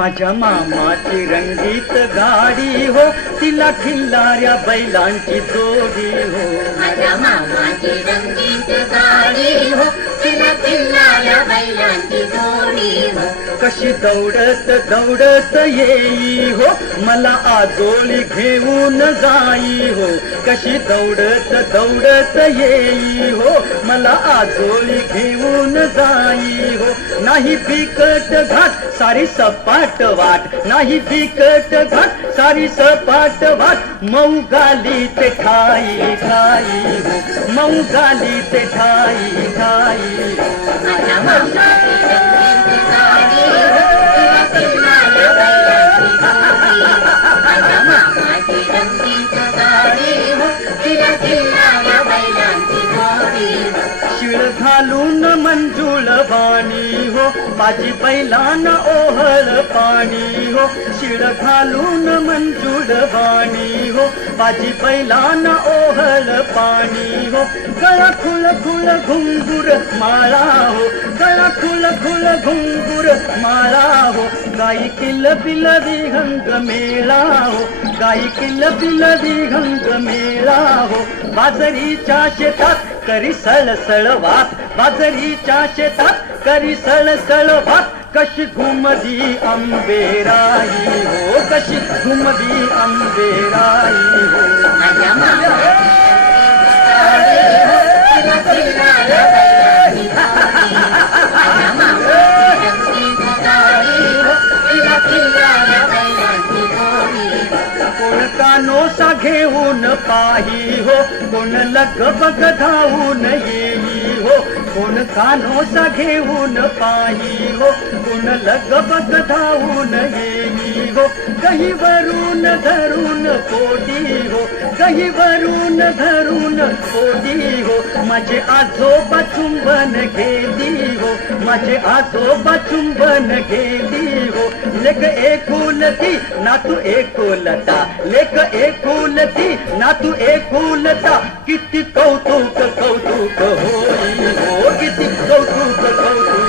माझ्या मामाची रंगीत गाडी हो, तिला खिल्लाऱ्या बैलांची जोडी हो. माझ्या मामाची रंगीत गाडी हो, तिला खिल्लाऱ्या बैलांची जोडी हो. कशी दौडत दौडत येई हो, मला आजोळी घेऊन जाई हो. कशी दौडत दौडत येई हो, मला आजोळी घेऊन जाई हो. नाही बिकट घाट सारी सपाट वाट, नाही बिकट घाट सारी सपाट वाट. मऊ गाली ते ठाई ठाई हो, मऊ गाली ते ठाई ठाई हो. माझ्या मामाची रंगीत गाडी हो, तिला खिल्लाऱ्या बैलांची जोडी हो. माझ्या मामाची रंगीत गाडी हो, तिला खिल्लाऱ्या बैलांची जोडी हो. शिळ घालून मंजुळ वाणी हो, माझी बैलान ओहळ पाणी हो. शिळ घालून मंजुळ वाणी हो, माझी बैलान ओहळ पाणी हो. गळा खुळ खुळ घुंगूर माळा हो, गळा खुळ खुळ घुंगूर माळा हो. गाई किल बिल विहंग मेळा हो, गाई किल बिल विहंग मेळा हो. बाजरीच्या शेतात करी सळसळ वात, बाजरीच्या शेतात करी सळसळ वात. कशी घुमदी अंबेराई हो, कशी घुमदी अंबेराई हो. माझ्या मामाची रंगीत गाडी हो, तिला खिल्लाऱ्या बैलांची जोडी हो. माझ्या मामाची रंगीत गाडी हो, तिला खिल्लाऱ्या बैलांची जोडी हो. कोण कानोसा घेऊन पाही हो, कोण लगबग धावून येई हो. कोण कानोसा घेऊन पाही हो, कोण लगबग धावून येई हो. कही वरून धरून पोटी हो, कही वरून धरून पोटी हो. माझे आजोबा चुंबन घेती हो, माझे आजोबा चुंबन घेती हो. लेक एकुलती नातू एकुलता, लेक एकुलती नातू एकुलता. किती कौतुक कौतुक होई हो, किती कौतुक कौतुक